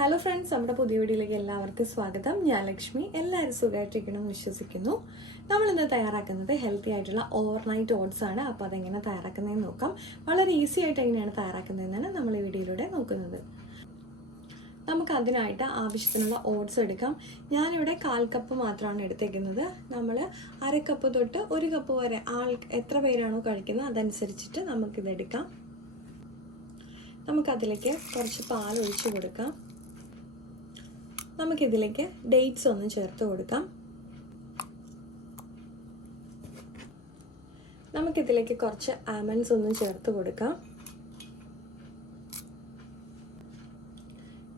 Hello friends, നമ്മുടെ പുതിയ വീഡിയോയിലേക്ക് എല്ലാവർക്കും സ്വാഗതം. ഞാൻ ലക്ഷ്മി. എല്ലാവരും സുഖമായിട്ടിരിക്കണമെന്ന് വിശ്വസിക്കുന്നു. നമ്മളിന്ന് തയ്യാറാക്കുന്നത് ഹെൽത്തി ആയിട്ടുള്ള ഓവർനൈറ്റ് ഓട്സ് ആണ്. അപ്പോൾ അതെങ്ങനെ തയ്യാറാക്കുന്നതെന്ന് നോക്കാം. വളരെ ഈസി ആയിട്ട് എങ്ങനെയാണ് തയ്യാറാക്കുന്നതെന്നാണ് നമ്മൾ ഈ വീഡിയോയിലൂടെ നോക്കുന്നത്. നമുക്ക് അതിനായിട്ട് ആവശ്യത്തിനുള്ള ഓട്സ് എടുക്കാം. ഞാനിവിടെ 1/4 കപ്പ് മാത്രമാണ് എടുത്തേക്കുന്നത്. നമ്മൾ 1/2 കപ്പ് തൊട്ട് 1 കപ്പ് വരെ എത്ര പേരാണോ കഴിക്കുന്നത് അതനുസരിച്ചിട്ട് നമുക്കിതെടുക്കാം. നമുക്കതിലേക്ക് കുറച്ച് പാൽ ഒഴിച്ച് കൊടുക്കാം. നമുക്കിതിലേക്ക് ഡേറ്റ്സ് ഒന്ന് ചേർത്ത് കൊടുക്കാം. നമുക്കിതിലേക്ക് കുറച്ച് ആൽമണ്ട്സ് ഒന്ന് ചേർത്ത് കൊടുക്കാം.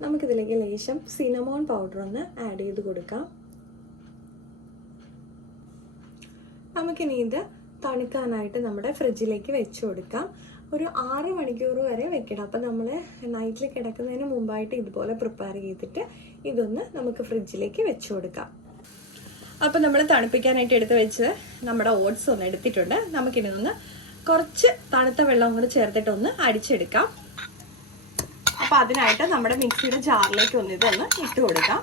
നമുക്കിതിലേക്ക് ലേശം സിനമോൺ പൗഡർ ഒന്ന് ആഡ് ചെയ്ത് കൊടുക്കാം. നമുക്കിനി ഇത് തണുക്കാനായിട്ട് നമ്മുടെ ഫ്രിഡ്ജിലേക്ക് വെച്ച് കൊടുക്കാം. ഒരു 6 മണിക്കൂർ വരെ വെക്കണം. അപ്പം നമ്മൾ നൈറ്റിൽ കിടക്കുന്നതിന് മുമ്പായിട്ട് ഇതുപോലെ പ്രിപ്പയർ ചെയ്തിട്ട് ഇതൊന്ന് നമുക്ക് ഫ്രിഡ്ജിലേക്ക് വെച്ച് കൊടുക്കാം. അപ്പം നമ്മൾ തണുപ്പിക്കാനായിട്ട് എടുത്ത് വെച്ച് നമ്മുടെ ഓട്സ് ഒന്ന് എടുത്തിട്ടുണ്ട്. നമുക്കിനി ഒന്ന് കുറച്ച് തണുത്ത വെള്ളം കൂടി ചേർത്തിട്ടൊന്ന് അടിച്ചെടുക്കാം. അപ്പം അതിനായിട്ട് നമ്മുടെ മിക്സിയുടെ ജാറിലേക്ക് ഇതൊന്ന് ഇട്ട് കൊടുക്കാം.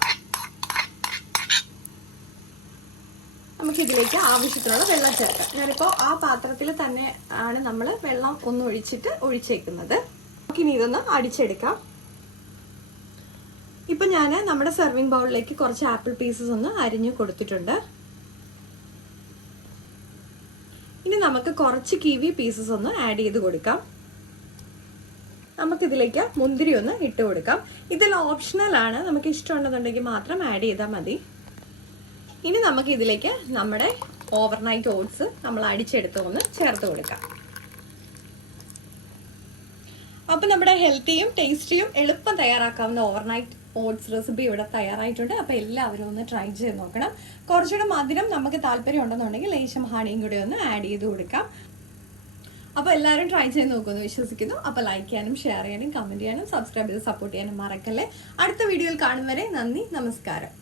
നമുക്കിതിലേക്ക് ആവശ്യത്തിനുള്ള വെള്ളം ചേർക്കാം. ഞാനിപ്പോൾ ആ പാത്രത്തിൽ തന്നെ ആണ് നമ്മൾ വെള്ളം ഒന്ന് ഒഴിച്ചേക്കുന്നത്. നമുക്കിനി ഇതൊന്ന് അടിച്ചെടുക്കാം. ഇപ്പം ഞാൻ നമ്മുടെ സെർവിങ് ബൗളിലേക്ക് കുറച്ച് ആപ്പിൾ പീസസ് ഒന്ന് അരിഞ്ഞു കൊടുത്തിട്ടുണ്ട്. ഇനി നമുക്ക് കുറച്ച് കിവി പീസസ് ഒന്ന് ആഡ് ചെയ്ത് കൊടുക്കാം. നമുക്കിതിലേക്ക് മുന്തിരി ഒന്ന് ഇട്ട് കൊടുക്കാം. ഇതെല്ലാം ഓപ്ഷണൽ ആണ്, നമുക്ക് ഇഷ്ടമുണ്ടെന്നുണ്ടെങ്കിൽ മാത്രം ആഡ് ചെയ്താൽ മതി. ഇനി നമുക്ക് ഇതിലേക്ക് നമ്മുടെ ഓവർനൈറ്റ് ഓട്സ് നമ്മൾ അടിച്ചെടുത്ത് ഒന്ന് ചേർത്ത് കൊടുക്കാം. അപ്പം നമ്മുടെ ഹെൽത്തിയും ടേസ്റ്റിയും എളുപ്പം തയ്യാറാക്കാവുന്ന ഓവർനൈറ്റ് ഓട്സ് റെസിപ്പി ഇവിടെ തയ്യാറായിട്ടുണ്ട്. അപ്പോൾ എല്ലാവരും ഒന്ന് ട്രൈ ചെയ്ത് നോക്കണം. കുറച്ചുകൂടെ മധുരം നമുക്ക് താല്പര്യം ഉണ്ടെന്നുണ്ടെങ്കിൽ ലേശം ഹണിയും കൂടി ഒന്ന് ആഡ് ചെയ്ത് കൊടുക്കാം. അപ്പോൾ എല്ലാവരും ട്രൈ ചെയ്ത് നോക്കുമെന്ന് വിശ്വസിക്കുന്നു. അപ്പോൾ ലൈക്ക് ചെയ്യാനും ഷെയർ ചെയ്യാനും കമൻറ്റ് ചെയ്യാനും സബ്സ്ക്രൈബ് ചെയ്ത് സപ്പോർട്ട് ചെയ്യാനും മറക്കല്ലേ. അടുത്ത വീഡിയോയിൽ കാണും വരെ നന്ദി, നമസ്കാരം.